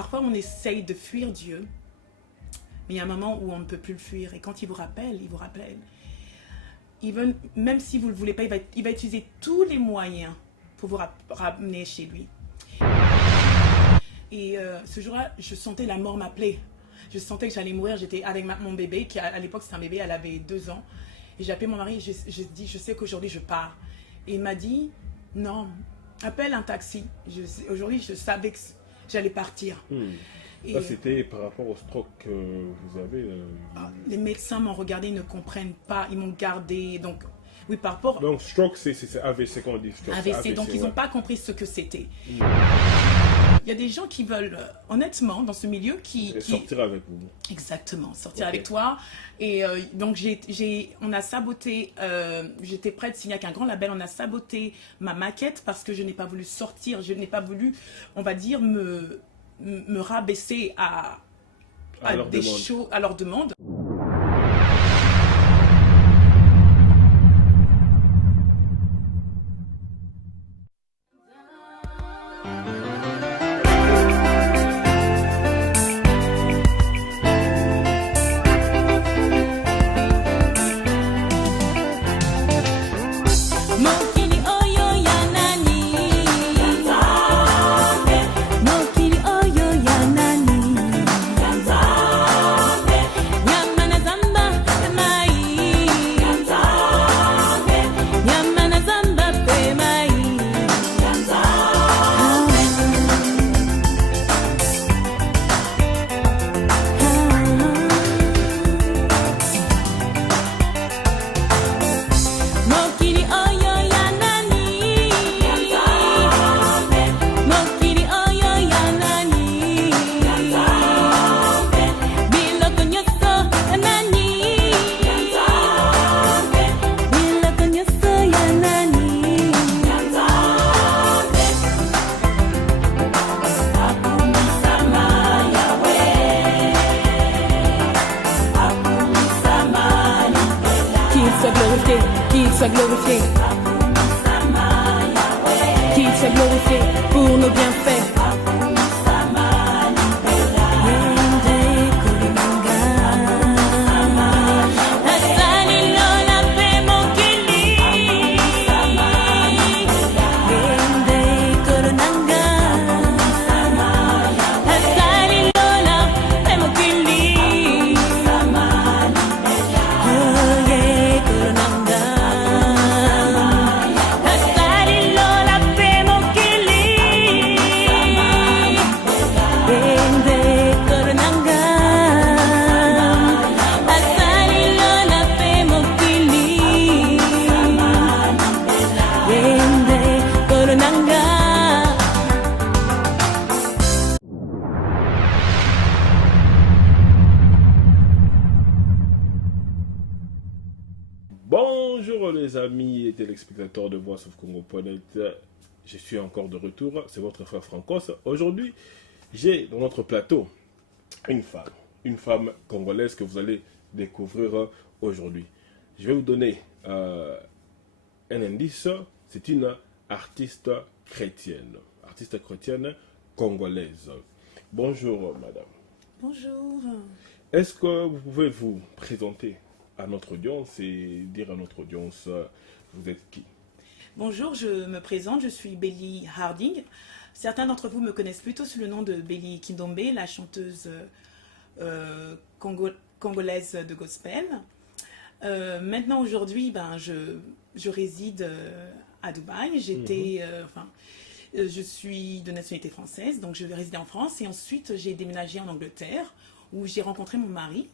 parfois on essaye de fuir Dieu, mais il y a un moment où on ne peut plus le fuir. Et quand il vous rappelle, il vous rappelle. Il veut, même si vous ne le voulez pas, il va utiliser tous les moyens pour vous ramener chez lui. Et ce jour-là, je sentais la mort m'appeler. Je sentais que j'allais mourir. J'étais avec mon bébé, qui à l'époque c'était un bébé, elle avait 2 ans. Et j'ai appelé mon mari, je dis, je sais qu'aujourd'hui je pars. Et il m'a dit, non, appelle un taxi. Aujourd'hui, je savais que j'allais partir. Et ça, c'était par rapport au stroke que vous avez Les médecins m'ont regardé, ils ne comprennent pas, ils m'ont gardé. Donc, oui, par rapport... Donc, stroke, c'est AVC qu'on dit. Stroke, AVC, donc ils n'ont pas compris ce que c'était. Il y a des gens qui veulent, honnêtement, dans ce milieu, qui sortir avec vous. Exactement, sortir avec toi. Et donc, on a saboté, j'étais prête de signer avec un grand label, on a saboté ma maquette parce que je n'ai pas voulu sortir, je n'ai pas voulu, on va dire, me rabaisser à des shows, à leur demande. Qu'il soit glorifié, qu'il soit glorifié pour nos bienfaits. Bonjour les amis et téléspectateurs de Voice of Congo.net. Je suis encore de retour, c'est votre frère Francos. Aujourd'hui, j'ai dans notre plateau une femme congolaise que vous allez découvrir aujourd'hui. Je vais vous donner un indice, c'est une artiste chrétienne congolaise. Bonjour madame. Bonjour. Est-ce que vous pouvez vous présenter à notre audience et dire à notre audience, vous êtes qui? Bonjour, je me présente, je suis Belly Harding. Certains d'entre vous me connaissent plutôt sous le nom de Belly Kindombe, la chanteuse congolaise de gospel. Maintenant, aujourd'hui, je réside à Dubaï. Je suis de nationalité française, donc je vais résider en France. Et ensuite, j'ai déménagé en Angleterre, où j'ai rencontré mon mari.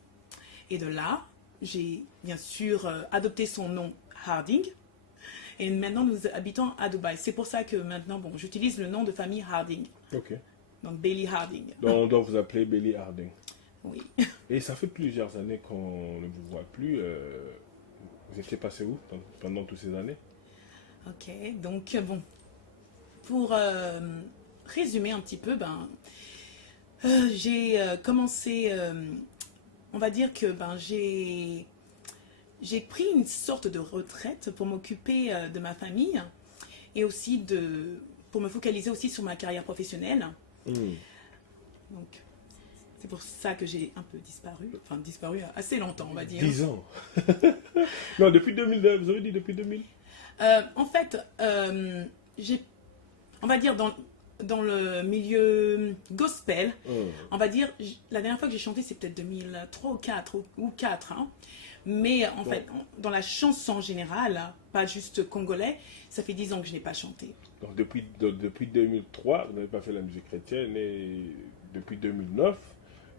Et de là, j'ai bien sûr adopté son nom Harding. Et maintenant, nous habitons à Dubaï. C'est pour ça que maintenant, j'utilise le nom de famille Harding. Ok. Donc, Belly Harding. Donc, on doit vous appeler Belly Harding. Oui. Et ça fait plusieurs années qu'on ne vous voit plus. Vous étiez passé où pendant toutes ces années? Ok. Donc, pour résumer un petit peu, j'ai commencé... on va dire que j'ai pris une sorte de retraite pour m'occuper de ma famille et aussi pour me focaliser aussi sur ma carrière professionnelle. Donc, c'est pour ça que j'ai un peu disparu. Enfin, disparu assez longtemps, on va dire. 10 ans. Non, depuis 2009, vous avez dit depuis 2000. En fait, on va dire dans le milieu gospel, on va dire, la dernière fois que j'ai chanté, c'est peut-être 2003 ou 4, hein. Mais en fait, dans la chanson en général, pas juste congolais, ça fait 10 ans que je n'ai pas chanté. Donc depuis 2003, vous n'avez pas fait la musique chrétienne et depuis 2009,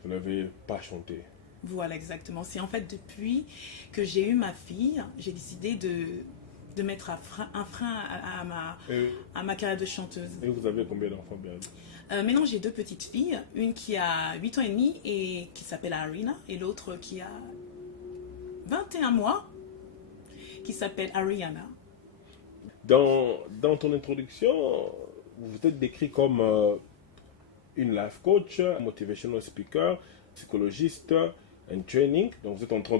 vous n'avez pas chanté. Voilà, exactement. C'est en fait depuis que j'ai eu ma fille, j'ai décidé de mettre un frein à ma carrière de chanteuse. Et vous avez combien d'enfants, Béatrice? Maintenant, j'ai 2 petites filles, une qui a 8 ans et demi et qui s'appelle Arina, et l'autre qui a 21 mois, qui s'appelle Ariana. Dans ton introduction, vous vous êtes décrit comme une life coach, motivational speaker, psychologiste and training. Donc vous êtes en train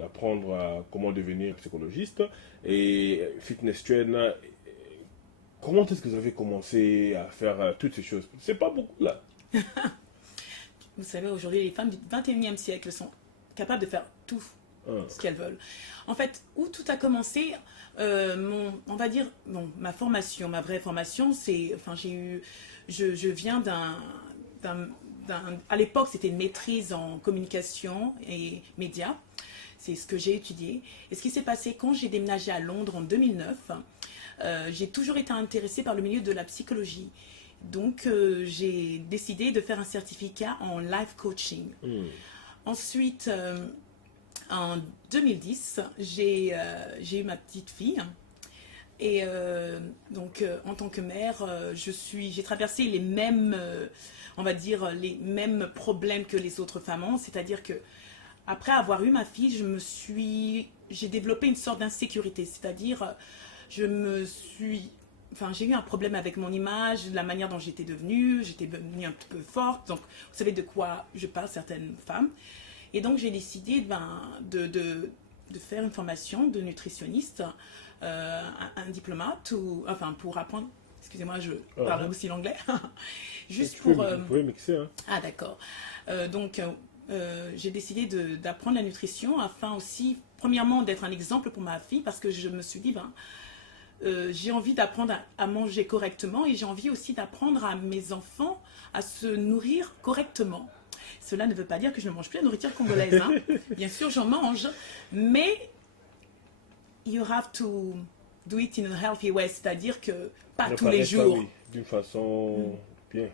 d'apprendre comment devenir psychologiste et fitness trainer. Comment est-ce que vous avez commencé à faire toutes ces choses? C'est pas beaucoup là. Vous savez, aujourd'hui, les femmes du 21e siècle sont capables de faire tout ce qu'elles veulent. En fait, où tout a commencé, on va dire, ma formation, ma vraie formation, c'est, enfin, je viens à l'époque, c'était une maîtrise en communication et médias. C'est ce que j'ai étudié. Et ce qui s'est passé quand j'ai déménagé à Londres en 2009, j'ai toujours été intéressée par le milieu de la psychologie. Donc, j'ai décidé de faire un certificat en life coaching. Ensuite, en 2010, j'ai eu ma petite fille. Et donc, en tant que mère, j'ai traversé les mêmes, on va dire, les mêmes problèmes que les autres femmes. C'est-à-dire que après avoir eu ma fille, j'ai développé une sorte d'insécurité. C'est-à-dire, j'ai eu un problème avec mon image, la manière dont j'étais devenue un petit peu forte. Donc, vous savez de quoi je parle, certaines femmes. Et donc, j'ai décidé de faire une formation de nutritionniste, un diplomate, pour apprendre. Excusez-moi, je parle aussi l'anglais. Juste pour. Vous pouvez mixer. Hein. Ah, d'accord. Donc, j'ai décidé d'apprendre la nutrition afin aussi, premièrement, d'être un exemple pour ma fille, parce que je me suis dit, j'ai envie d'apprendre à manger correctement et j'ai envie aussi d'apprendre à mes enfants à se nourrir correctement. Cela ne veut pas dire que je ne mange plus la nourriture congolaise. Hein. Bien sûr, j'en mange, mais you have to do it in a healthy way, c'est-à-dire que pas tous les jours. Oui, d'une façon bien.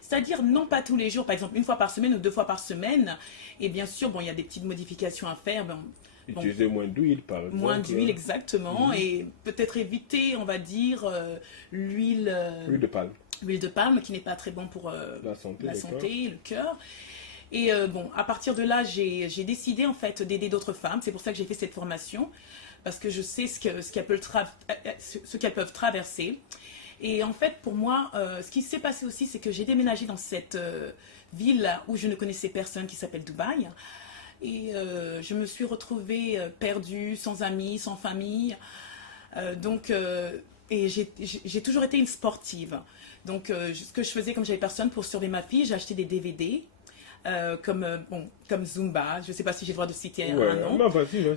C'est-à-dire non pas tous les jours, par exemple 1 fois par semaine ou 2 fois par semaine. Et bien sûr, il y a des petites modifications à faire. Utiliser moins d'huile, par exemple. Moins d'huile, exactement. Et peut-être éviter, on va dire, l'huile... L'huile de palme. L'huile de palme, qui n'est pas très bon pour la santé, le cœur. Et à partir de là, j'ai décidé, en fait, d'aider d'autres femmes. C'est pour ça que j'ai fait cette formation. Parce que je sais ce qu'elles peuvent traverser. Et en fait, pour moi, ce qui s'est passé aussi, c'est que j'ai déménagé dans cette ville où je ne connaissais personne, qui s'appelle Dubaï. Et je me suis retrouvée perdue, sans amis, sans famille. Et j'ai toujours été une sportive. Donc, ce que je faisais, comme j'avais personne pour surveiller ma fille, j'ai acheté des DVD. Comme Zumba, je ne sais pas si j'ai le droit de citer un nom. Non, vas-y.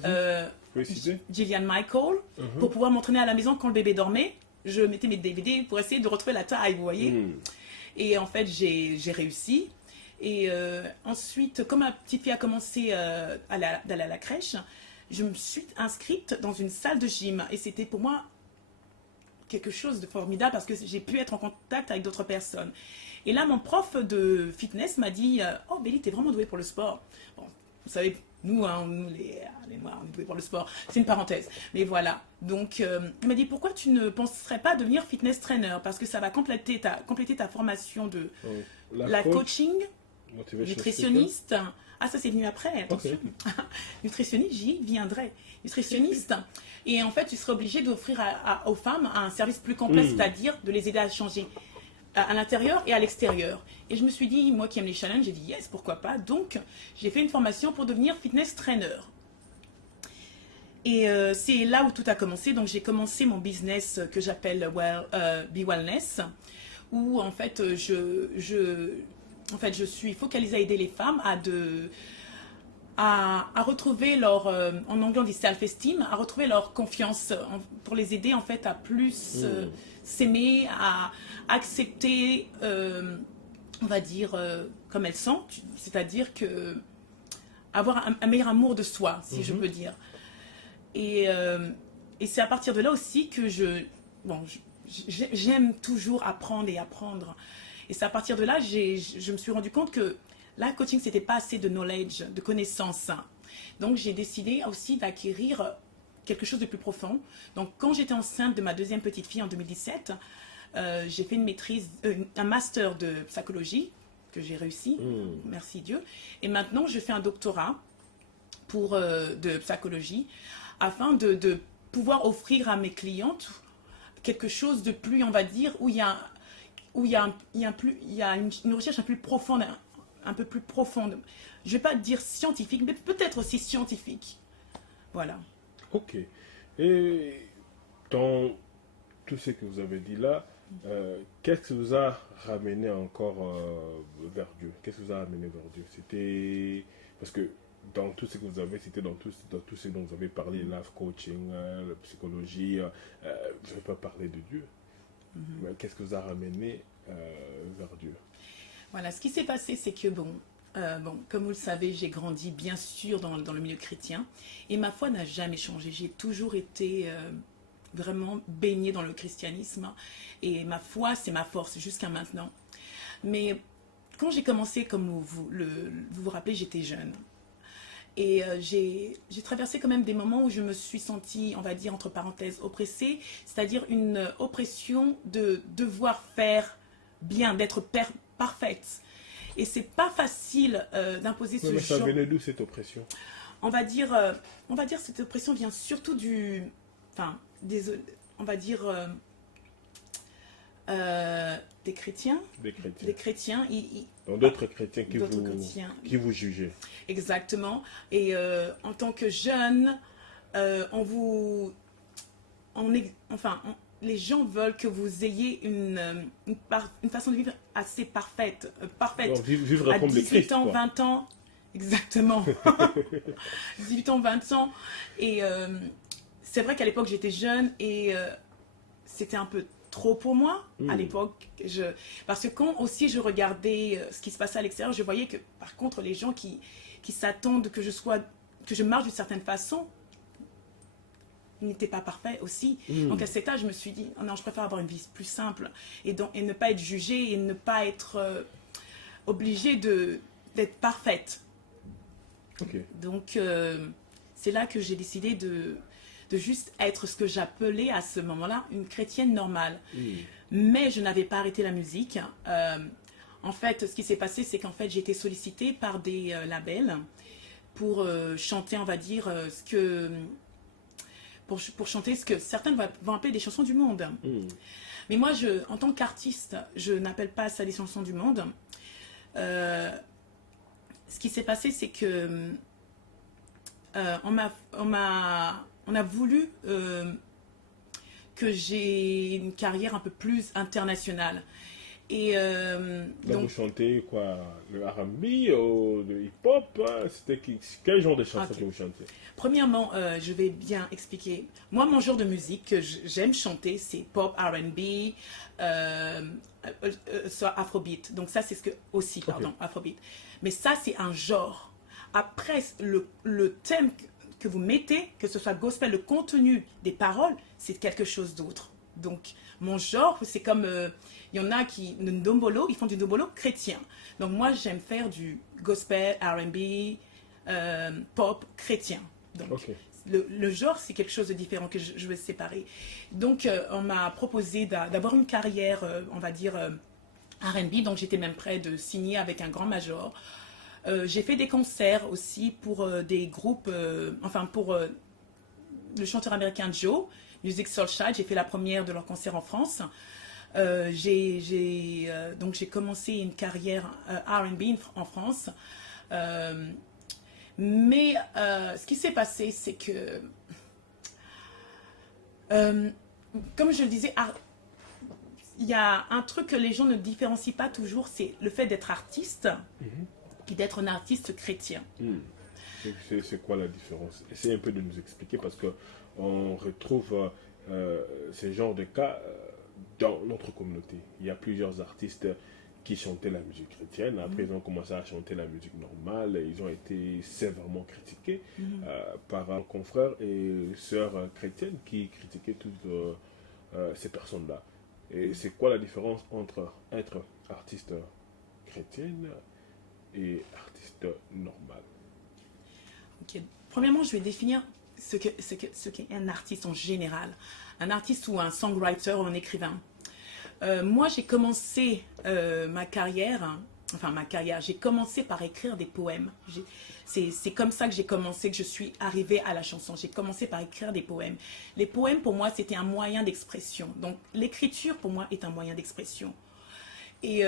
Gillian Michael, pour pouvoir m'entraîner à la maison quand le bébé dormait. Je mettais mes DVD pour essayer de retrouver la taille, vous voyez. Et en fait, j'ai réussi. Et ensuite, comme ma petite fille a commencé d'aller à la crèche, je me suis inscrite dans une salle de gym. Et c'était pour moi quelque chose de formidable parce que j'ai pu être en contact avec d'autres personnes. Et là, mon prof de fitness m'a dit « Oh, Béli, t'es vraiment douée pour le sport. » Bon, vous savez, nous, les Noirs, on est doués pour le sport. C'est une parenthèse. Mais voilà. Donc, il m'a dit « Pourquoi tu ne penserais pas devenir fitness trainer? Parce que ça va compléter ta formation de la coaching, nutritionniste. » Ah, ça, c'est venu après, attention. Okay. Nutritionniste, j'y viendrai. Nutritionniste. Et en fait, tu serais obligé d'offrir aux femmes un service plus complet, c'est-à-dire de les aider à changer à l'intérieur et à l'extérieur. Et je me suis dit, moi qui aime les challenges, j'ai dit yes, pourquoi pas. Donc, j'ai fait une formation pour devenir fitness trainer. Et c'est là où tout a commencé. Donc, j'ai commencé mon business que j'appelle Be Wellness, où en fait, en fait, je suis focalisée à aider les femmes à retrouver leur, en anglais on dit self-esteem, à retrouver leur confiance, pour les aider en fait à plus s'aimer, à accepter, on va dire, comme elles sont, c'est-à-dire que avoir un meilleur amour de soi, si je peux dire. Et c'est à partir de là aussi que j'aime toujours apprendre et apprendre. Et c'est à partir de là, je me suis rendu compte que la coaching, c'était pas assez de knowledge, de connaissances. Donc, j'ai décidé aussi d'acquérir quelque chose de plus profond. Donc, quand j'étais enceinte de ma deuxième petite fille en 2017, j'ai fait une maîtrise, un master de psychologie que j'ai réussi, merci Dieu. Et maintenant, je fais un doctorat de psychologie afin de pouvoir offrir à mes clientes quelque chose de plus, on va dire, où il y a une recherche un peu plus profonde. Je ne vais pas dire scientifique, mais peut-être aussi scientifique. Voilà. Ok. Et dans tout ce que vous avez dit là, qu'est-ce qui vous a ramené encore vers Dieu? Qu'est-ce qui vous a ramené vers Dieu? C'était... Parce que dans tout ce que vous avez, c'était dans tout ce dont vous avez parlé, life coaching, la psychologie, je ne vais pas parler de Dieu. Mais qu'est-ce que vous a ramené vers Dieu? Voilà, ce qui s'est passé, c'est que, comme vous le savez, j'ai grandi bien sûr dans le milieu chrétien et ma foi n'a jamais changé. J'ai toujours été vraiment baignée dans le christianisme et ma foi, c'est ma force jusqu'à maintenant. Mais quand j'ai commencé, comme vous vous rappelez, j'étais jeune. Et j'ai traversé quand même des moments où je me suis sentie, on va dire, entre parenthèses, oppressée, c'est-à-dire une oppression de devoir faire bien, d'être parfaite. Et c'est pas facile d'imposer ce genre. Mais ça venait d'où cette oppression? On va dire cette oppression vient surtout des chrétiens. Des chrétiens. Donc d'autres chrétiens qui vous jugeaient. Exactement. Et en tant que jeune, les gens veulent que vous ayez une façon de vivre assez parfaite. Donc, vivre à comme 18 ans, Christ, 20 ans. Exactement. 18 ans, 20 ans. Et c'est vrai qu'à l'époque, j'étais jeune et c'était un peu trop pour moi à l'époque. Parce que quand aussi je regardais ce qui se passait à l'extérieur, je voyais que par contre, les gens qui s'attendent que je marche d'une certaine façon, n'était pas parfait aussi. Donc à cet âge, je me suis dit, oh non, je préfère avoir une vie plus simple et ne pas être jugée et ne pas être obligée d'être parfaite. Okay. Donc c'est là que j'ai décidé de juste être ce que j'appelais à ce moment-là une chrétienne normale. Mais je n'avais pas arrêté la musique. En fait, ce qui s'est passé, c'est qu'en fait, j'ai été sollicitée par des labels pour chanter, on va dire, pour chanter ce que certains vont appeler des chansons du monde. Mais moi, en tant qu'artiste, je n'appelle pas ça des chansons du monde. Ce qui s'est passé, c'est que on a voulu que j'ai une carrière un peu plus internationale. Et donc vous chantez quoi? Le R&B ou le hip-hop? C'était quel genre de chansons que vous chantez? Premièrement, je vais bien expliquer. Moi, mon genre de musique que j'aime chanter, c'est pop, R&B, soit afrobeat. Donc ça, c'est afrobeat. Mais ça, c'est un genre. Après, le thème que vous mettez, que ce soit gospel, le contenu des paroles, c'est quelque chose d'autre. Donc, mon genre, c'est comme... il y en a qui... ils font du ndombolo chrétien. Donc, moi, j'aime faire du gospel, R&B, pop, chrétien. Donc, le genre, c'est quelque chose de différent que je veux séparer. Donc, on m'a proposé d'avoir une carrière, on va dire, R&B. Donc, j'étais même près de signer avec un grand major. J'ai fait des concerts aussi pour des groupes, pour le chanteur américain Joe, Music Soul Child. J'ai fait la première de leur concert en France. Donc j'ai commencé une carrière R&B en France. Mais ce qui s'est passé, c'est que, comme je le disais, il y a un truc que les gens ne différencient pas toujours, c'est le fait d'être artiste et d'être un artiste chrétien. C'est quoi la différence? Essayez un peu de nous expliquer parce qu'on retrouve ce genre de cas dans notre communauté. Il y a plusieurs artistes qui chantaient la musique chrétienne. Après, ils ont commencé à chanter la musique normale. Ils ont été sévèrement critiqués par un confrère et sœurs chrétiennes qui critiquaient toutes ces personnes-là. Et c'est quoi la différence entre être artiste chrétienne et artiste normal? Ok. Premièrement, je vais définir ce qu'est un artiste en général. Un artiste ou un songwriter ou un écrivain. Moi, j'ai commencé ma carrière, j'ai commencé par écrire des poèmes. C'est comme ça que j'ai commencé, que je suis arrivée à la chanson. J'ai commencé par écrire des poèmes. Les poèmes, pour moi, c'était un moyen d'expression. Donc, l'écriture, pour moi, est un moyen d'expression. Et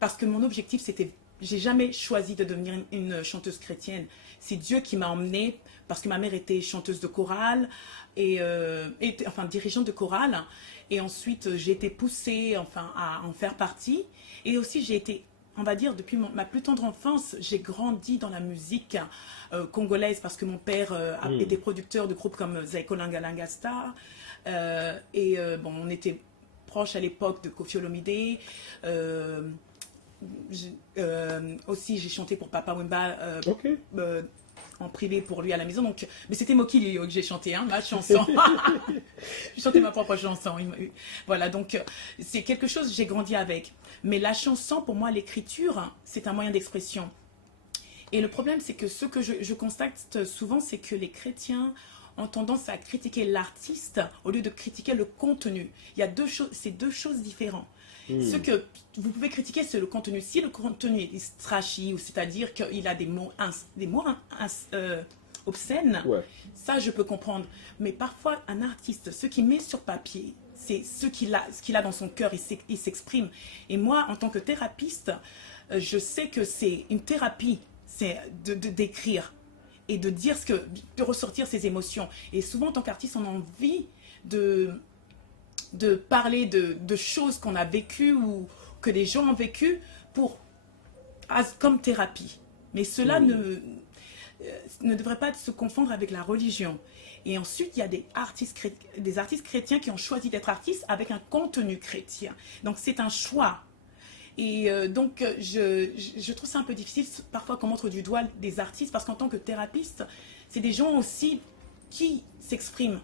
parce que mon objectif, c'était... J'ai jamais choisi de devenir une chanteuse chrétienne. C'est Dieu qui m'a emmenée, parce que ma mère était chanteuse de chorale, dirigeante de chorale. Et ensuite, j'ai été poussée à en faire partie. Et aussi, j'ai été, on va dire, depuis ma plus tendre enfance, j'ai grandi dans la musique congolaise parce que mon père était producteur de groupes comme Zaiko Langa Star. On était proches à l'époque de Koffi Olomide. Aussi, j'ai chanté pour Papa Wemba en privé pour lui à la maison. Donc, mais c'était Moki que j'ai chanté, ma chanson. J'ai chanté ma propre chanson. Voilà, donc c'est quelque chose que j'ai grandi avec. Mais la chanson, pour moi, l'écriture, c'est un moyen d'expression. Et le problème, c'est que ce que je constate souvent, c'est que les chrétiens ont tendance à critiquer l'artiste au lieu de critiquer le contenu. Il y a c'est deux choses différentes. Ce que vous pouvez critiquer, c'est le contenu. Si le contenu est trashy, ou c'est-à-dire qu'il a des mots obscènes, ça je peux comprendre. Mais parfois, un artiste, ce qu'il met sur papier, c'est ce qu'il a dans son cœur, il s'exprime. Et moi, en tant que thérapeute, je sais que c'est une thérapie, c'est d'écrire et de dire de ressortir ses émotions. Et souvent, en tant qu'artiste, on a envie de parler de choses qu'on a vécues ou que des gens ont vécues comme thérapie. Mais cela ne devrait pas se confondre avec la religion. Et ensuite, il y a des artistes chrétiens qui ont choisi d'être artistes avec un contenu chrétien. Donc, c'est un choix. Et donc, je trouve ça un peu difficile parfois qu'on montre du doigt des artistes parce qu'en tant que thérapeute, c'est des gens aussi qui s'expriment.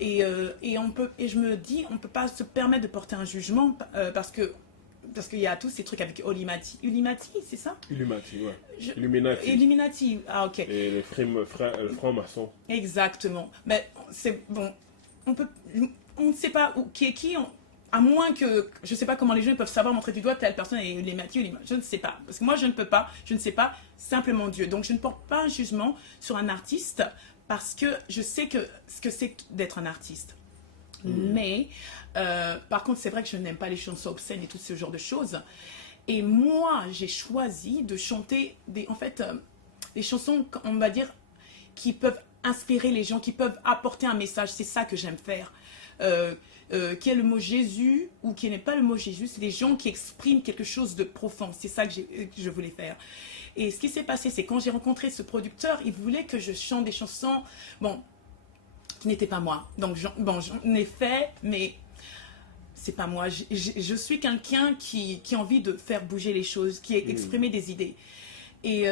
Et je me dis, on ne peut pas se permettre de porter un jugement parce qu'il y a tous ces trucs avec Illuminati, c'est ça? Illuminati, ouais. Illuminati, ah ok. Et les francs-maçons. Exactement. Mais c'est bon, on ne sait pas qui est qui, à moins que, je ne sais pas comment les gens peuvent savoir montrer du doigt telle personne est Illuminati, je ne sais pas. Parce que moi, je ne peux pas, je ne sais pas, simplement Dieu. Donc, je ne porte pas un jugement sur un artiste parce que je sais ce que c'est d'être un artiste. Mais, par contre, c'est vrai que je n'aime pas les chansons obscènes et tout ce genre de choses. Et moi, j'ai choisi de chanter des chansons, on va dire, qui peuvent inspirer les gens, qui peuvent apporter un message. C'est ça que j'aime faire. Qui est le mot Jésus ou qui n'est pas le mot Jésus, c'est des gens qui expriment quelque chose de profond. C'est ça que je voulais faire. Et ce qui s'est passé, c'est quand j'ai rencontré ce producteur, il voulait que je chante des chansons, qui n'étaient pas moi. Donc, j'en ai fait, mais c'est pas moi. Je suis quelqu'un qui a envie de faire bouger les choses, qui a exprimé des idées. Et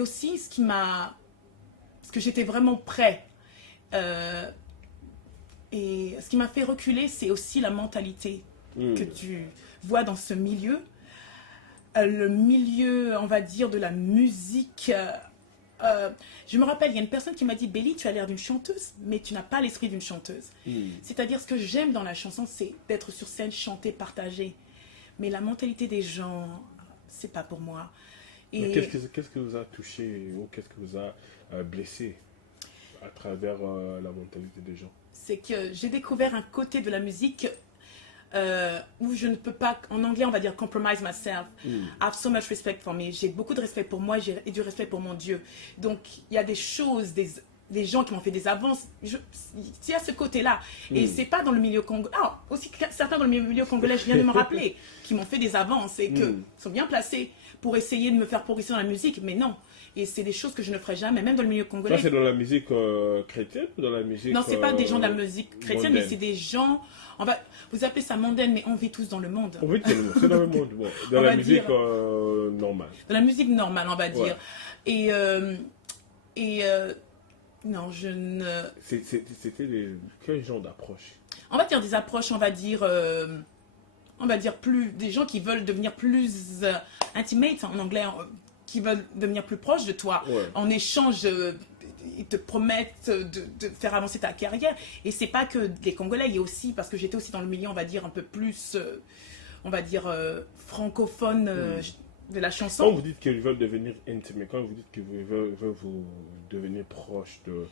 aussi, parce que j'étais vraiment prêt. Et ce qui m'a fait reculer, c'est aussi la mentalité que tu vois dans ce milieu. Le milieu, on va dire, de la musique. Je me rappelle, il y a une personne qui m'a dit « Belly, tu as l'air d'une chanteuse, mais tu n'as pas l'esprit d'une chanteuse. » C'est-à-dire, ce que j'aime dans la chanson, c'est d'être sur scène, chanter, partager. Mais la mentalité des gens, c'est pas pour moi. Et qu'est-ce que vous a touché ou qu'est-ce que vous a blessé à travers la mentalité des gens? C'est que j'ai découvert un côté de la musique où je ne peux pas, en anglais on va dire compromise myself. I have so much respect for me. J'ai beaucoup de respect pour moi et du respect pour mon Dieu. Donc il y a des choses, des gens qui m'ont fait des avances. Il y a ce côté-là. Et c'est pas dans le milieu congolais. Ah, aussi certains dans le milieu congolais, je viens de me rappeler, qui m'ont fait des avances et qui sont bien placés pour essayer de me faire progresser dans la musique, mais non. Et c'est des choses que je ne ferai jamais, même dans le milieu congolais. Ça, c'est dans la musique chrétienne ou dans la musique non, c'est pas des gens de la musique chrétienne, mondaine. mais c'est des gens... vous appelez ça mondaine, mais on vit tous dans le monde. On vit dans le monde, c'est dans le monde. Bon, dans On la va musique dire. normale. Dans la musique normale, on va dire. Ouais. Non, je ne... C'était quel genre d'approche? On va dire des approches, on va dire plus... Des gens qui veulent devenir plus intimate, en anglais, qui veulent devenir plus proches de toi. Ouais. En échange, ils te promettent de faire avancer ta carrière. Et c'est pas que les Congolais, il y a aussi... Parce que j'étais aussi dans le milieu, on va dire, un peu plus... francophone de la chanson. Quand vous dites qu'ils veulent devenir intimes, quand vous dites qu'ils veulent vous devenir proche de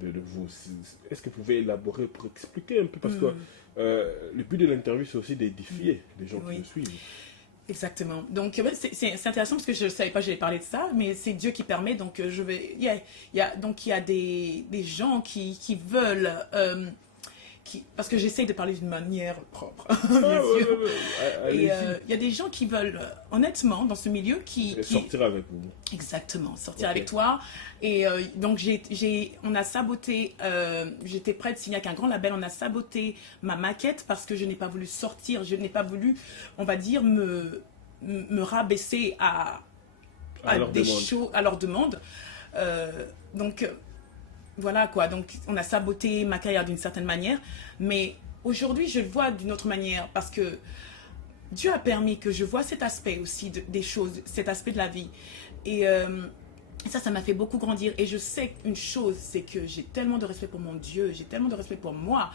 vous, est-ce que vous pouvez élaborer pour expliquer un peu? Parce que le but de l'interview, c'est aussi d'édifier les gens qui nous suivent. Exactement. Donc, c'est intéressant parce que je ne savais pas que j'allais parler de ça, mais c'est Dieu qui permet. Donc, il y a des gens qui veulent... parce que j'essaye de parler d'une manière propre, bien sûr. Et il y a des gens qui veulent, honnêtement, dans ce milieu, qui sortir avec vous. Exactement, sortir avec toi. Et donc, on a saboté, j'étais prête de signer avec un grand label, on a saboté ma maquette parce que je n'ai pas voulu sortir, je n'ai pas voulu, on va dire, me rabaisser à des shows, à leur demande. Donc... Voilà quoi, donc on a saboté ma carrière d'une certaine manière, mais aujourd'hui je le vois d'une autre manière parce que Dieu a permis que je vois cet aspect aussi des choses, cet aspect de la vie. Et ça m'a fait beaucoup grandir. Et je sais une chose, c'est que j'ai tellement de respect pour mon Dieu, j'ai tellement de respect pour moi.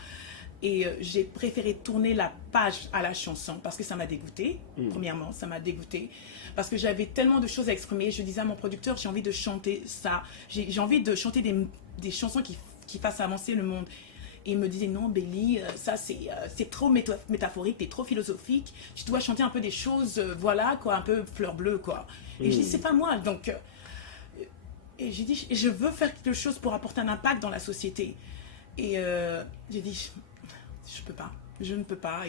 Et j'ai préféré tourner la page à la chanson parce que ça m'a dégoûté. Premièrement, ça m'a dégoûté. Parce que j'avais tellement de choses à exprimer. Je disais à mon producteur, j'ai envie de chanter ça. J'ai envie de chanter des chansons qui fassent avancer le monde. Et il me disait, non, Belly, ça c'est trop métaphorique, t'es trop philosophique. Tu dois chanter un peu des choses, voilà, quoi, un peu fleur bleue, quoi. Et je dis, c'est pas moi. Donc, et j'ai dit, je veux faire quelque chose pour apporter un impact dans la société. Et j'ai dit, je ne peux pas.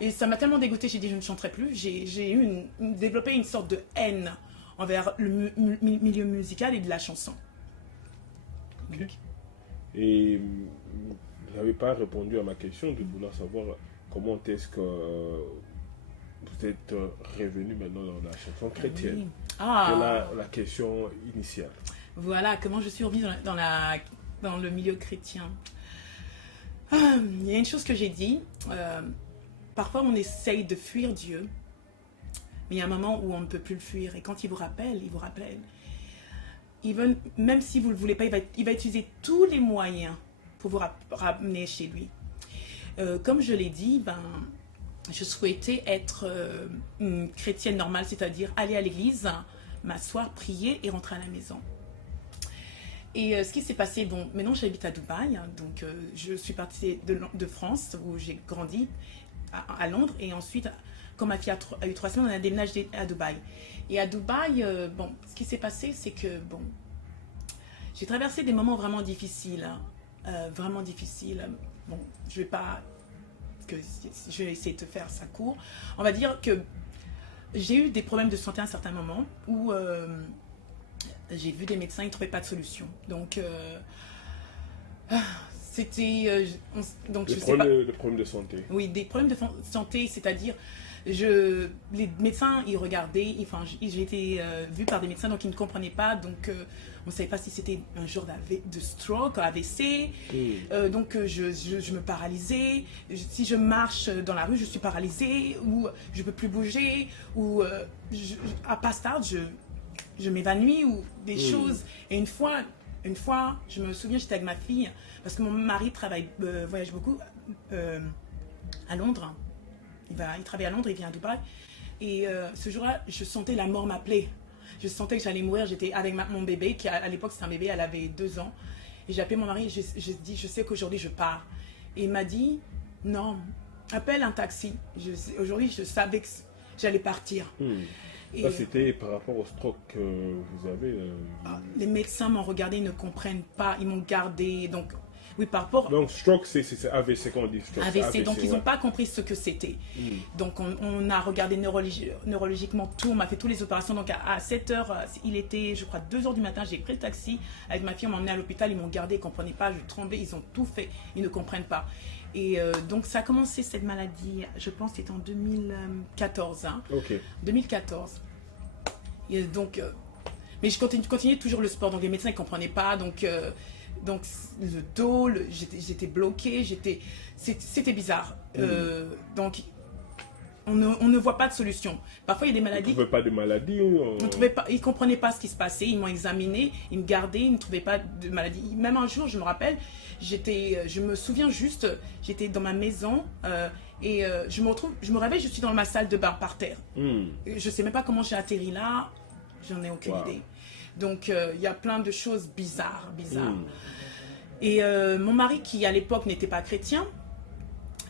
Et ça m'a tellement dégoûtée, j'ai dit, je ne chanterai plus. J'ai développé une sorte de haine envers le milieu musical et de la chanson. Okay. Et vous n'avez pas répondu à ma question de vouloir savoir comment est-ce que vous êtes revenu maintenant dans la chanson chrétienne. Oui. Ah. La question initiale. Voilà, comment je suis revenue dans le milieu chrétien. Il y a une chose que j'ai dit. Parfois, on essaye de fuir Dieu, mais il y a un moment où on ne peut plus le fuir. Et quand il vous rappelle, il vous rappelle. Même si vous ne le voulez pas, il va utiliser tous les moyens pour vous ramener chez lui. Comme je l'ai dit, je souhaitais être une chrétienne normale, c'est-à-dire aller à l'église, m'asseoir, prier et rentrer à la maison. Et ce qui s'est passé, bon, maintenant j'habite à Dubaï, donc je suis partie de France où j'ai grandi à Londres, et ensuite, quand ma fille a eu 3 semaines, on a déménagé à Dubaï. Et à Dubaï, bon, ce qui s'est passé, c'est que, bon, j'ai traversé des moments vraiment difficiles, vraiment difficiles. Bon, je vais essayer de faire ça court. On va dire que j'ai eu des problèmes de santé à un certain moment où j'ai vu des médecins, ils ne trouvaient pas de solution. Donc, c'était... donc, je sais pas. Des problèmes de santé. Oui, des problèmes de santé, c'est-à-dire, les médecins, ils regardaient, enfin, j'ai été vue par des médecins, donc ils ne comprenaient pas, donc on ne savait pas si c'était un genre de stroke, AVC, donc je me paralysais, si je marche dans la rue, je suis paralysée, ou je ne peux plus bouger, ou à pas tard, je m'évanouis, ou des choses. Et une fois, je me souviens, j'étais avec ma fille, parce que mon mari voyage beaucoup à Londres. Il travaille à Londres, il vient à Dubaï. Et ce jour-là, je sentais la mort m'appeler. Je sentais que j'allais mourir. J'étais avec mon bébé, qui à l'époque c'était un bébé, elle avait 2 ans. Et j'ai appelé mon mari, je dis, je sais qu'aujourd'hui je pars. Et il m'a dit, non, appelle un taxi. Aujourd'hui, je savais que j'allais partir. Et, Ça, c'était par rapport au stroke que vous avez. les médecins m'ont regardé, ils ne comprennent pas, ils m'ont gardé. Donc, oui, par rapport Donc, stroke, c'est AVC qu'on dit. Stroke, AVC, donc ils n'ont ouais. pas compris ce que c'était. Donc on a regardé neurologiquement tout, on m'a fait toutes les opérations. Donc à 7 heures, il était, je crois, 2 heures du matin, j'ai pris le taxi avec ma fille, on m'a emmené à l'hôpital, ils m'ont gardé, ils ne comprenaient pas, je tremblais, ils ont tout fait, ils ne comprennent pas. Et donc ça a commencé cette maladie, je pense c'était en 2014. Hein, Ok. 2014. Et donc, mais je continuais toujours le sport, donc les médecins ne comprenaient pas, donc le dos, j'étais bloquée, c'était bizarre. Donc on ne voit pas de solution. Parfois il y a des maladies. Vous ne trouvez pas de maladie Ils ne comprenaient pas ce qui se passait, ils m'ont examiné, ils me gardaient, ils ne trouvaient pas de maladie. Même un jour, je me rappelle, je me souviens juste, j'étais dans ma maison et je me réveille, je suis dans ma salle de bain par terre. Je ne sais même pas comment j'ai atterri là, j'en ai aucune idée. Donc il y a plein de choses bizarres. Et mon mari, qui à l'époque n'était pas chrétien,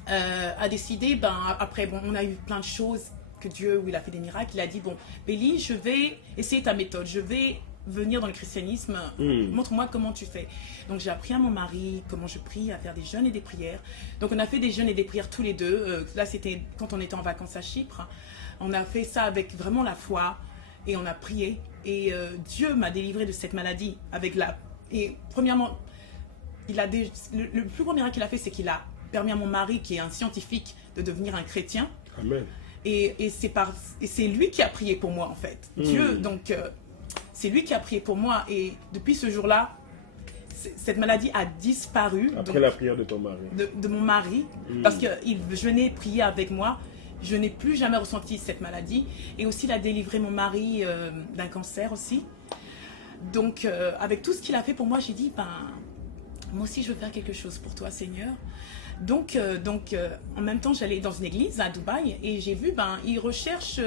a décidé, après, on a eu plein de choses que Dieu, où il a fait des miracles, il a dit, bon, Béli, je vais essayer ta méthode, je vais venir dans le christianisme, montre-moi comment tu fais. Donc j'ai appris à mon mari comment je prie, à faire des jeûnes et des prières. Donc on a fait des jeûnes et des prières tous les deux. Là c'était quand on était en vacances à Chypre. On a fait ça avec vraiment la foi et on a prié. Et Dieu m'a délivré de cette maladie avec Et premièrement, le plus gros miracle qu'il a fait, c'est qu'il a permis à mon mari, qui est un scientifique, de devenir un chrétien. Amen. Et c'est lui qui a prié pour moi, en fait. Dieu, donc, c'est lui qui a prié pour moi. Et depuis ce jour-là, cette maladie a disparu. Après la prière de ton mari. De mon mari, parce qu'il venait prier avec moi. Je n'ai plus jamais ressenti cette maladie. Et aussi, il a délivré mon mari d'un cancer aussi. Donc, avec tout ce qu'il a fait pour moi, j'ai dit, moi aussi, je veux faire quelque chose pour toi, Seigneur. Donc, en même temps, j'allais dans une église à Dubaï et j'ai vu, ils recherchent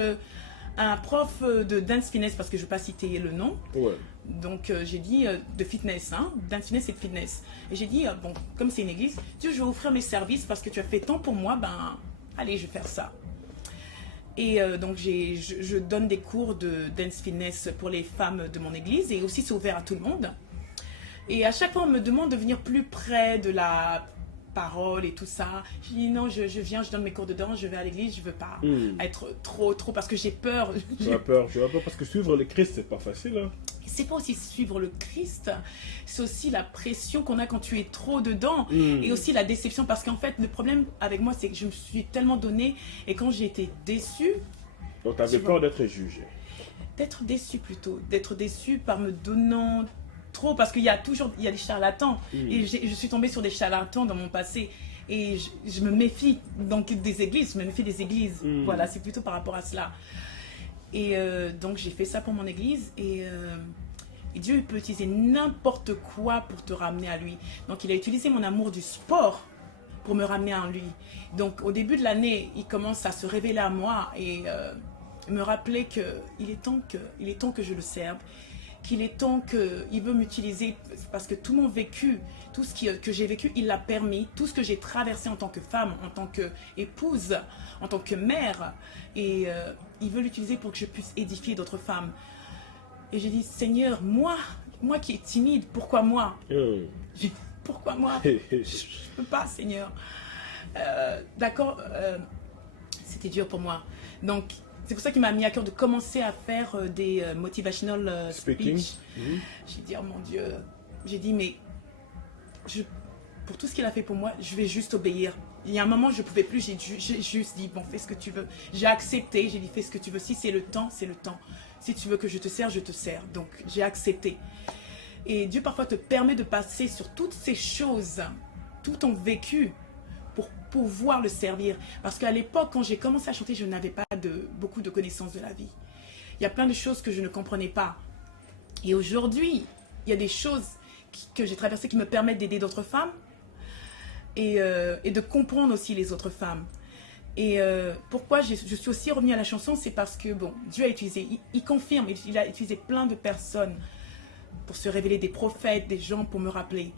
un prof de dance fitness, parce que je ne vais pas citer le nom. Ouais. Donc, j'ai dit de fitness, hein, dance fitness et de fitness. Et j'ai dit, bon, comme c'est une église, Dieu, je vais offrir mes services parce que tu as fait tant pour moi, allez, je vais faire ça. Et donc, je donne des cours de dance fitness pour les femmes de mon église et aussi c'est ouvert à tout le monde. Et à chaque fois, on me demande de venir plus près de la parole et tout ça. Je dis non, je viens, je donne mes cours de danse, je vais à l'église, je veux pas être trop, parce que j'ai peur. Tu as peur, parce que suivre le Christ, c'est pas facile. Hein. C'est pas aussi suivre le Christ, c'est aussi la pression qu'on a quand tu es trop dedans et aussi la déception, parce qu'en fait, le problème avec moi, c'est que je me suis tellement donnée et quand j'ai été déçue. Donc tu avais peur d'être jugée. D'être déçue plutôt, d'être déçue par me donnant trop, parce qu'il y a des charlatans et je suis tombée sur des charlatans dans mon passé et je me méfie donc des églises, je me méfie des églises. Voilà, c'est plutôt par rapport à cela. Et donc j'ai fait ça pour mon église et Dieu il peut utiliser n'importe quoi pour te ramener à lui. Donc il a utilisé mon amour du sport pour me ramener à lui. Donc au début de l'année, il commence à se révéler à moi et me rappeler qu'il est temps que je le serve, qu'il est temps qu'il veut m'utiliser, parce que tout mon vécu, tout ce que j'ai vécu, il l'a permis, tout ce que j'ai traversé en tant que femme, en tant qu'épouse, en tant que mère, et il veut l'utiliser pour que je puisse édifier d'autres femmes. Et j'ai dit, Seigneur, moi qui est timide, pourquoi moi? Pourquoi moi? Je ne peux pas, Seigneur. D'accord, c'était dur pour moi. Donc, c'est pour ça qu'il m'a mis à cœur de commencer à faire des motivational speech. J'ai dit, oh mon Dieu, j'ai dit, mais pour tout ce qu'il a fait pour moi, je vais juste obéir. Il y a un moment, je ne pouvais plus, j'ai juste dit, bon, fais ce que tu veux. J'ai accepté, j'ai dit, fais ce que tu veux. Si c'est le temps, c'est le temps. Si tu veux que je te sers, je te sers. Donc, j'ai accepté. Et Dieu parfois te permet de passer sur toutes ces choses, tout ton vécu, pour pouvoir le servir. Parce qu'à l'époque, quand j'ai commencé à chanter, je n'avais pas beaucoup de connaissances de la vie. Il y a plein de choses que je ne comprenais pas. Et aujourd'hui, il y a des choses que j'ai traversées qui me permettent d'aider d'autres femmes et de comprendre aussi les autres femmes. Et pourquoi je suis aussi revenue à la chanson, c'est parce que, bon, Dieu a utilisé, il confirme, il a utilisé plein de personnes pour se révéler, des prophètes, des gens pour me rappeler.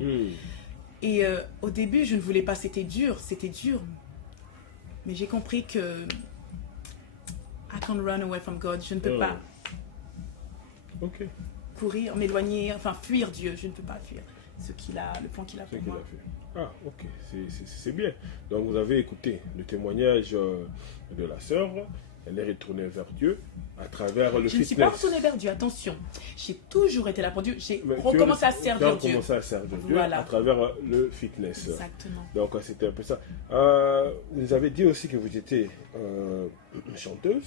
Et au début, je ne voulais pas, c'était dur. Mais j'ai compris que à can't run away from God. Je ne peux pas Ok. courir, m'éloigner, enfin fuir Dieu. Je ne peux pas fuir le plan qu'il a Ce pour qu'il moi. a fait. Ah, ok, c'est bien. Donc vous avez écouté le témoignage de la sœur. Elle est retournée vers Dieu à travers le Je ne fitness. suis pas retournée vers Dieu, attention. J'ai toujours été là pour Dieu. J'ai Mais recommencé à tu as servir Dieu. recommencé à servir Dieu Voilà. à travers le fitness. Exactement. Donc c'était un peu ça. Vous nous avez dit aussi que vous étiez chanteuse.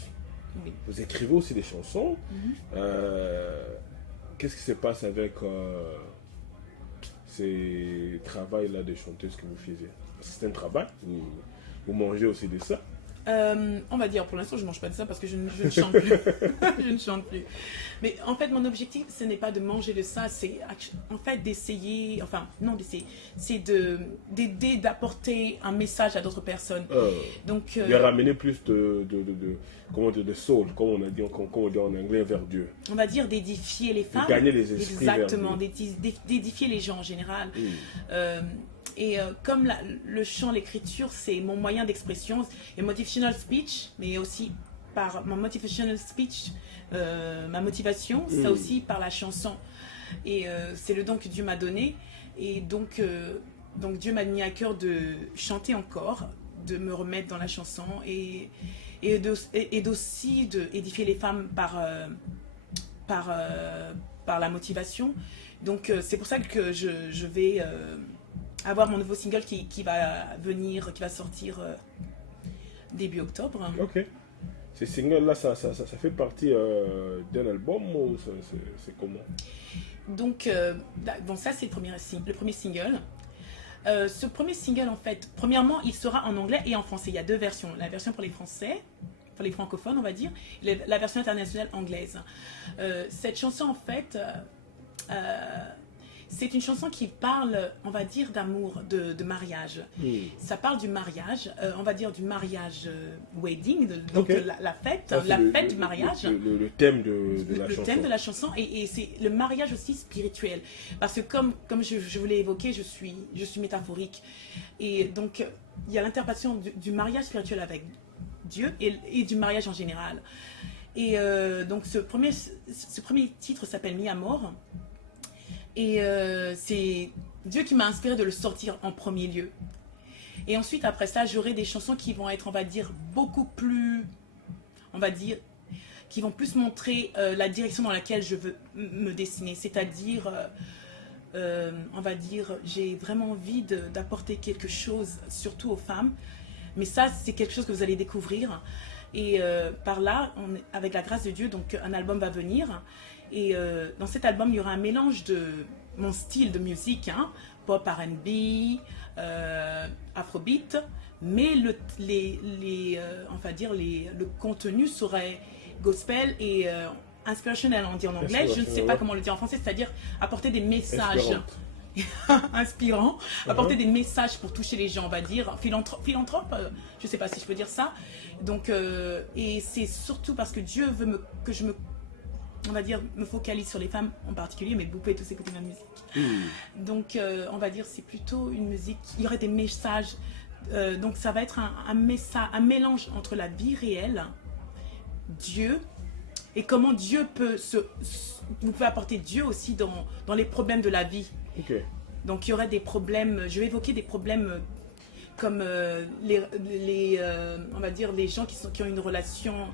Oui. Vous écrivez aussi des chansons. Qu'est-ce qui se passe avec ces travails-là de chanteuse que vous faisiez? C'est un travail. Vous mangez aussi de ça. On va dire, pour l'instant, je ne mange pas de ça parce que je ne chante plus. Je ne chante plus. Mais en fait, mon objectif, ce n'est pas de manger de ça, c'est en fait d'essayer, enfin, non d'essayer, c'est d'aider, d'apporter un message à d'autres personnes. Donc, de ramener plus comment dire, de soul, comme on dit en anglais, vers Dieu. on va dire d'édifier les femmes. Gagner les esprits vers Exactement, Dieu. d'édifier les gens en général. Comme le chant, l'écriture, c'est mon moyen d'expression, et motivational speech, mais aussi par mon motivational speech, ma motivation, ça aussi par la chanson. Et c'est le don que Dieu m'a donné. Et donc Dieu m'a mis à cœur de chanter encore, de me remettre dans la chanson et aussi d'édifier les femmes par la motivation. Donc c'est pour ça que je vais avoir mon nouveau single qui va sortir début octobre. Ok. Ces singles-là, ça fait partie d'un album ou c'est comment? Donc, bon, ça c'est le premier single. Ce premier single, en fait, premièrement, il sera en anglais et en français. Il y a deux versions. La version pour les Français, pour les francophones, on va dire, et la version internationale anglaise. Cette chanson, en fait, c'est une chanson qui parle, on va dire, d'amour, de mariage. Ça parle du mariage, on va dire du mariage wedding, donc Ok. la fête, Ça, c'est la fête du mariage. Le thème de la Le chanson. thème de la chanson et c'est le mariage aussi spirituel parce que comme je vous l'ai évoqué, je suis métaphorique et donc il y a l'interprétation du mariage spirituel avec Dieu et du mariage en général et donc ce premier titre s'appelle Mi Amor et c'est Dieu qui m'a inspiré de le sortir en premier lieu et ensuite après ça j'aurai des chansons qui vont être, on va dire, beaucoup plus, on va dire, qui vont plus montrer la direction dans laquelle je veux me dessiner. C'est-à-dire, on va dire, j'ai vraiment envie d'apporter quelque chose, surtout aux femmes. Mais ça, c'est quelque chose que vous allez découvrir. Et par là, avec la grâce de Dieu, donc un album va venir. Et dans cet album, il y aura un mélange de mon style de musique, hein, pop, R&B, afrobeat. Mais on va dire, le contenu serait gospel et inspirational, on dit en anglais. Je ne sais pas comment le dire en français, c'est-à-dire apporter des messages inspirants, apporter des messages pour toucher les gens, on va dire. Philanthrope, je ne sais pas si je peux dire ça. Donc, et c'est surtout parce que Dieu veut que je on va dire, me focalise sur les femmes en particulier, mais vous pouvez tous écouter ma musique. Donc, on va dire, c'est plutôt une musique, il y aurait des messages. Donc ça va être un mélange entre la vie réelle, Dieu, et comment Dieu peut vous pouvez apporter Dieu aussi dans les problèmes de la vie. Ok. Donc il y aurait des problèmes, je vais évoquer des problèmes comme on va dire les gens qui ont une relation,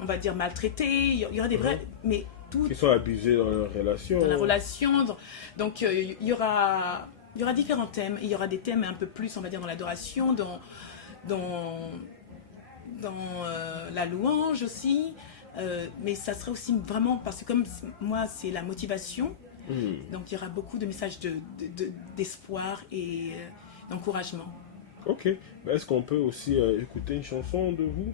on va dire maltraitée, il y aura des vrais, mais tout Qui sont abusés dans leur relation. dans la relation, donc il y aura différents thèmes. Il y aura des thèmes un peu plus, on va dire, dans l'adoration, dans la louange aussi. Mais ça sera aussi vraiment, parce que comme moi, c'est la motivation. Donc, il y aura beaucoup de messages d'espoir et d'encouragement. Ok. Est-ce qu'on peut aussi écouter une chanson de vous?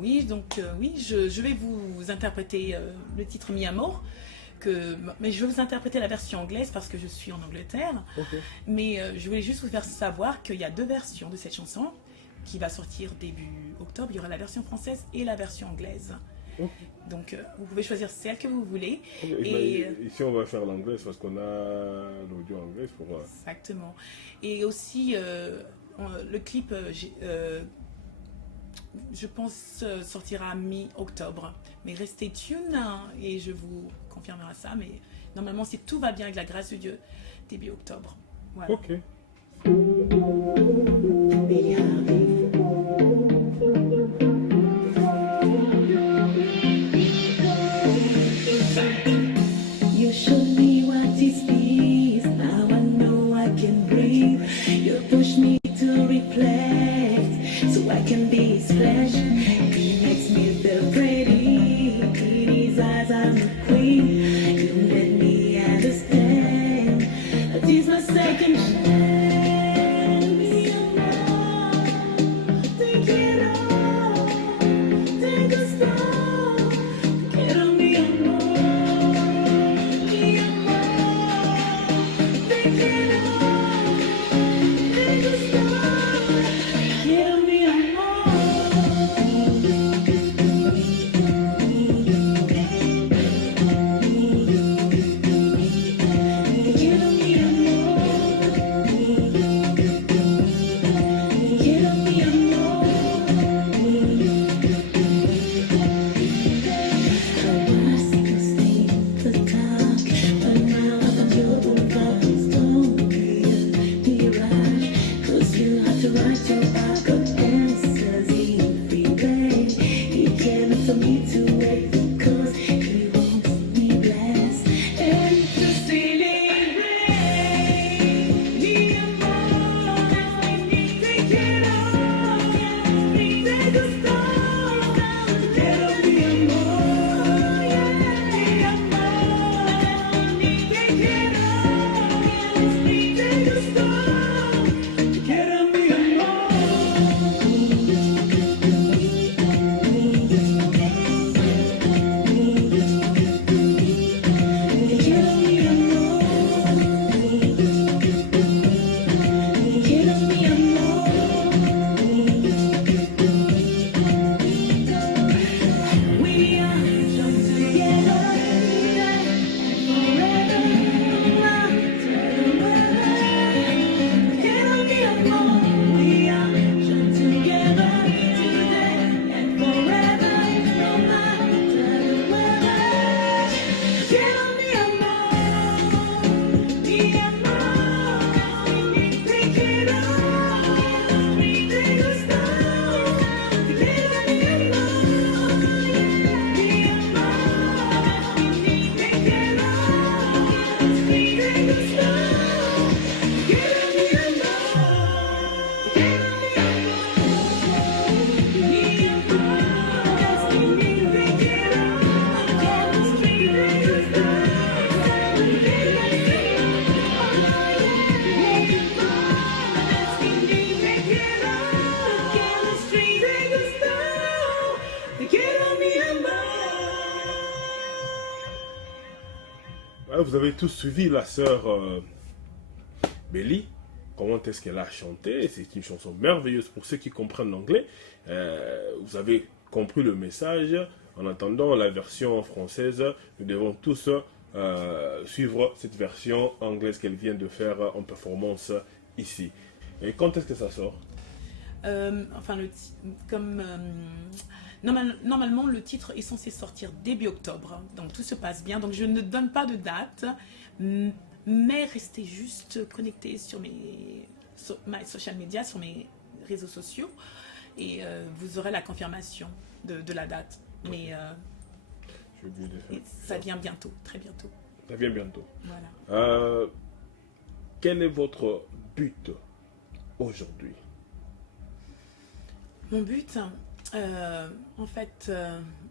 Oui, donc oui, je vais vous interpréter le titre Mi Amor. Mais je vais vous interpréter la version anglaise parce que je suis en Angleterre. Ok. Mais je voulais juste vous faire savoir qu'il y a deux versions de cette chanson qui va sortir début octobre. Il y aura la version française et la version anglaise. Ok. Donc vous pouvez choisir celle que vous voulez. Ok. Et Ici, on va faire l'anglaise parce qu'on a l'audio anglaise pour voir. exactement. Et aussi le clip, je pense, sortira mi-octobre. Mais restez tuned hein, et je vous confirmerai ça. Mais normalement, si tout va bien avec la grâce de Dieu, début octobre. Voilà. Ok. You showed me what is peace. Now I know I can breathe. You push me to reflect, so I can be His flesh. He makes me feel pretty. In His eyes, I'm a queen. You let me understand that is my second chance. Take it all, take a stop, get on me amor. Vous avez tous suivi la sœur Belly. Comment est-ce qu'elle a chanté? C'est une chanson merveilleuse pour ceux qui comprennent l'anglais. Vous avez compris le message. En attendant la version française, nous devons tous suivre cette version anglaise qu'elle vient de faire en performance ici. Et quand est-ce que ça sort? Normalement, le titre est censé sortir début octobre, donc tout se passe bien. Donc je ne donne pas de date, mais restez juste connectés sur mes social media, sur mes réseaux sociaux, et vous aurez la confirmation de la date. Mais ça vient bientôt, très bientôt. Ça vient bientôt. Voilà. Quel est votre but aujourd'hui? Mon but, en fait,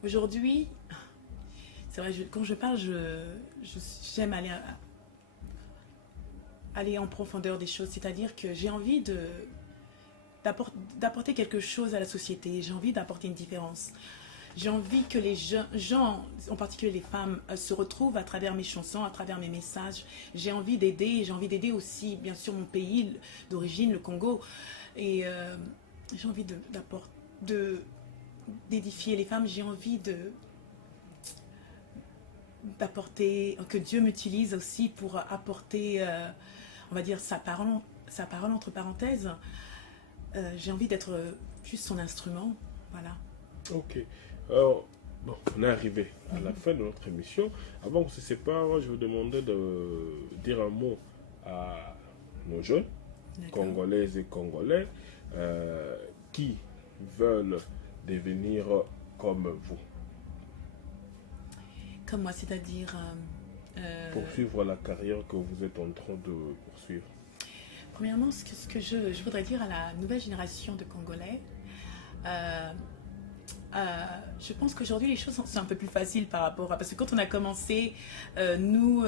aujourd'hui, c'est vrai, quand je parle, j'aime aller en profondeur des choses, c'est-à-dire que j'ai envie d'apporter quelque chose à la société, j'ai envie d'apporter une différence. J'ai envie que les gens, en particulier les femmes, se retrouvent à travers mes chansons, à travers mes messages. J'ai envie d'aider aussi, bien sûr, mon pays d'origine, le Congo. Et j'ai envie d'édifier les femmes, j'ai envie d'apporter, que Dieu m'utilise aussi pour apporter, on va dire, sa parole entre parenthèses. J'ai envie d'être juste son instrument. Voilà. Ok. Alors, bon, on est arrivé à la fin de notre émission. Avant qu'on se sépare, je vous demandais de dire un mot à nos jeunes, D'accord. Congolaises et Congolais, qui veulent devenir comme vous, Comme moi, c'est-à-dire... poursuivre la carrière que vous êtes en train de poursuivre. Premièrement, ce que je voudrais dire à la nouvelle génération de Congolais, je pense qu'aujourd'hui les choses sont un peu plus faciles par rapport à... Parce que quand on a commencé, nous,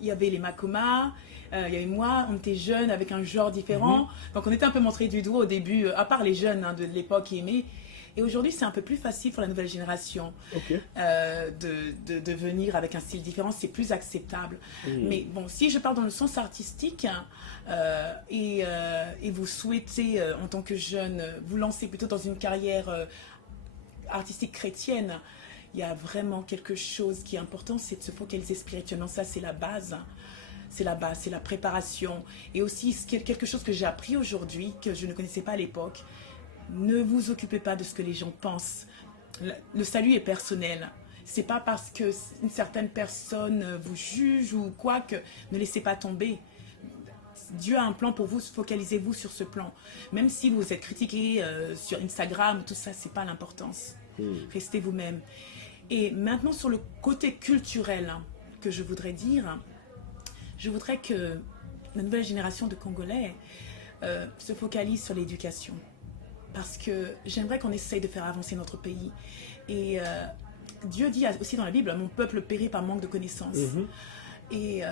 il y avait les Makoma, il y avait moi, on était jeunes avec un genre différent. Donc on était un peu montrés du doigt au début, à part les jeunes de l'époque qui aimaient. Et aujourd'hui, c'est un peu plus facile pour la nouvelle génération Ok. de venir avec un style différent, c'est plus acceptable. Mais bon, si je parle dans le sens artistique et vous souhaitez, en tant que jeune, vous lancer plutôt dans une carrière artistique chrétienne, il y a vraiment quelque chose qui est important, c'est de se focaliser spirituellement. Ça, c'est la base. C'est la base, c'est la préparation. Et aussi, quelque chose que j'ai appris aujourd'hui, que je ne connaissais pas à l'époque, ne vous occupez pas de ce que les gens pensent. Le salut est personnel. C'est pas parce que une certaine personne vous juge ou quoi que ne laissez pas tomber. Dieu a un plan pour vous, focalisez-vous sur ce plan. Même si vous êtes critiqué sur Instagram, tout ça, c'est pas l'importance. Restez vous-même. Et maintenant, sur le côté culturel que je voudrais dire, je voudrais que la nouvelle génération de Congolais se focalise sur l'éducation. Parce que j'aimerais qu'on essaye de faire avancer notre pays. Et Dieu dit aussi dans la Bible, mon peuple périt par manque de connaissances. Et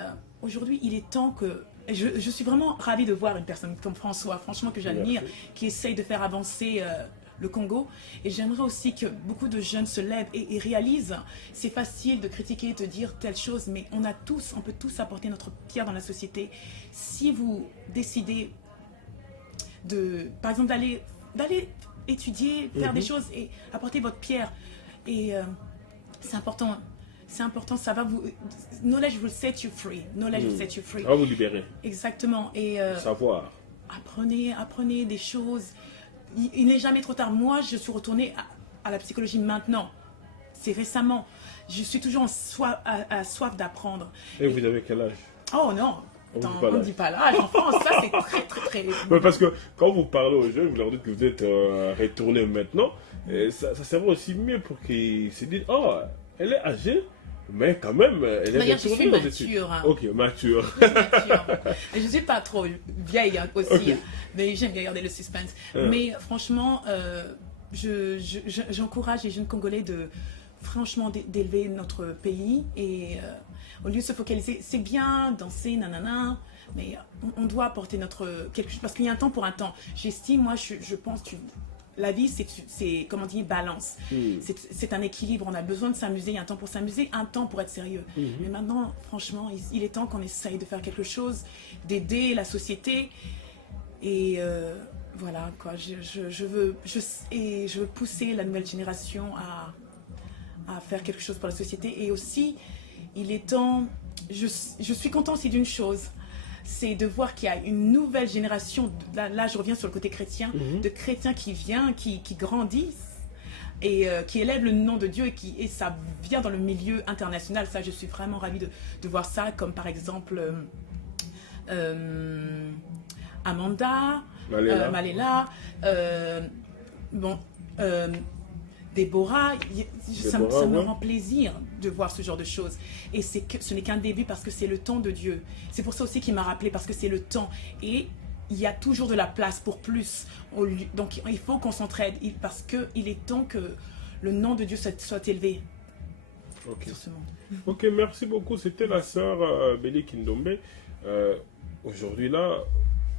aujourd'hui, il est temps que... Je suis vraiment ravie de voir une personne comme François, franchement que j'admire, qui essaye de faire avancer le Congo. Et j'aimerais aussi que beaucoup de jeunes se lèvent et réalisent, c'est facile de critiquer, de dire telle chose, mais on peut tous apporter notre pierre dans la société. Si vous décidez par exemple, d'aller étudier, faire des choses et apporter votre pierre. Et c'est important. C'est important, ça va vous... Knowledge will set you free. Knowledge will set you free. Ça va vous libérer. Exactement. Et Savoir. apprenez des choses. Il n'est jamais trop tard. Moi, je suis retournée à la psychologie maintenant. C'est récemment. Je suis toujours à soif d'apprendre. Et vous avez quel âge? Oh non, on ne dit pas l'âge. En France, ça c'est très... Ouais, parce que quand vous parlez aux jeunes, vous leur dites que vous êtes retourné maintenant, et ça serait aussi mieux pour qu'ils se disent, oh, elle est âgée, mais quand même, elle est retournée aux études. Mature, hein. Ok, mature. Je ne suis pas trop vieille aussi, mais j'aime bien garder le suspense. Mais franchement, j'encourage les jeunes Congolais franchement d'élever notre pays et au lieu de se focaliser, c'est bien danser, nanana, mais on doit apporter quelque chose parce qu'il y a un temps pour un temps. J'estime, moi, je pense, la vie, c'est comment dire, balance. C'est un équilibre. On a besoin de s'amuser. Il y a un temps pour s'amuser, un temps pour être sérieux. Mais maintenant, franchement, il est temps qu'on essaye de faire quelque chose, d'aider la société. Et voilà, quoi. Je veux pousser la nouvelle génération à faire quelque chose pour la société. Et aussi, il est temps... Je suis contente aussi d'une chose. C'est de voir qu'il y a une nouvelle génération, là je reviens sur le côté chrétien, de chrétiens qui grandissent et qui élèvent le nom de Dieu et ça vient dans le milieu international. Ça, je suis vraiment ravie de voir ça, comme par exemple Amanda, Maléla, Déborah, ça me rend plaisir de voir ce genre de choses. Et ce n'est qu'un début parce que c'est le temps de Dieu. C'est pour ça aussi qu'il m'a rappelé, parce que c'est le temps. Et il y a toujours de la place pour plus. Donc il faut qu'on s'entraide parce qu'il est temps que le nom de Dieu soit élevé sur ce monde. Ok, merci beaucoup. C'était la sœur Béli Kindombe. Aujourd'hui là,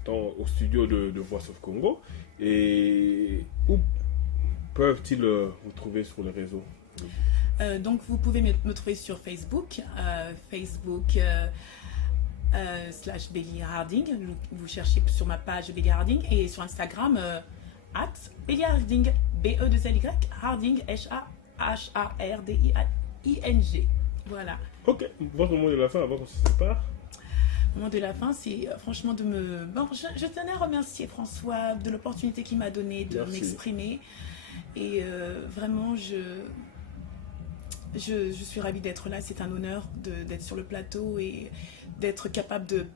au studio de Voice of Congo. Et où peuvent-ils vous trouver sur les réseaux? Donc vous pouvez me trouver sur Facebook, /Béli Harding. Vous cherchez sur ma page Béli Harding et sur Instagram @Béli Harding, BE2LY Harding, HARDING. Voilà. Ok, votre mot de la fin avant qu'on se sépare. Le mot de la fin, c'est franchement je tenais à remercier François de l'opportunité qu'il m'a donnée de m'exprimer. Et vraiment, je suis ravie d'être là. C'est un honneur d'être sur le plateau et d'être capable de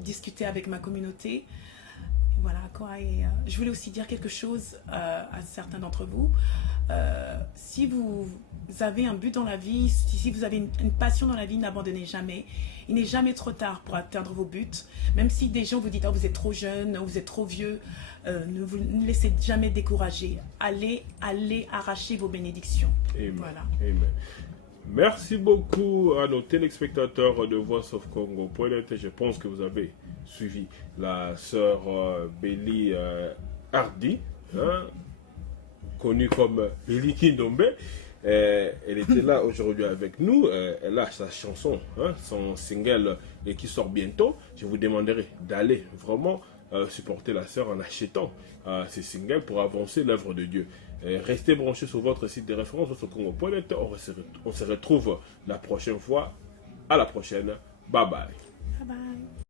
discuter avec ma communauté. Voilà quoi. Et je voulais aussi dire quelque chose à certains d'entre vous. Si vous avez un but dans la vie, si vous avez une passion dans la vie, n'abandonnez jamais. Il n'est jamais trop tard pour atteindre vos buts. Même si des gens vous disent oh, vous êtes trop jeune, vous êtes trop vieux, ne vous laissez jamais décourager. Allez arracher vos bénédictions. Amen. Voilà. Amen. Merci beaucoup à nos téléspectateurs de Voice of Congo. Je pense que vous avez suivi la sœur Béli Hardy, hein, connue comme Béli Kindombe. Elle était là aujourd'hui avec nous. Elle a sa chanson, hein, son single qui sort bientôt. Je vous demanderai d'aller vraiment supporter la sœur en achetant ces singles pour avancer l'œuvre de Dieu. Restez branchés sur votre site de référence, sur Congo.net. On se retrouve la prochaine fois. À la prochaine. Bye bye. Bye bye.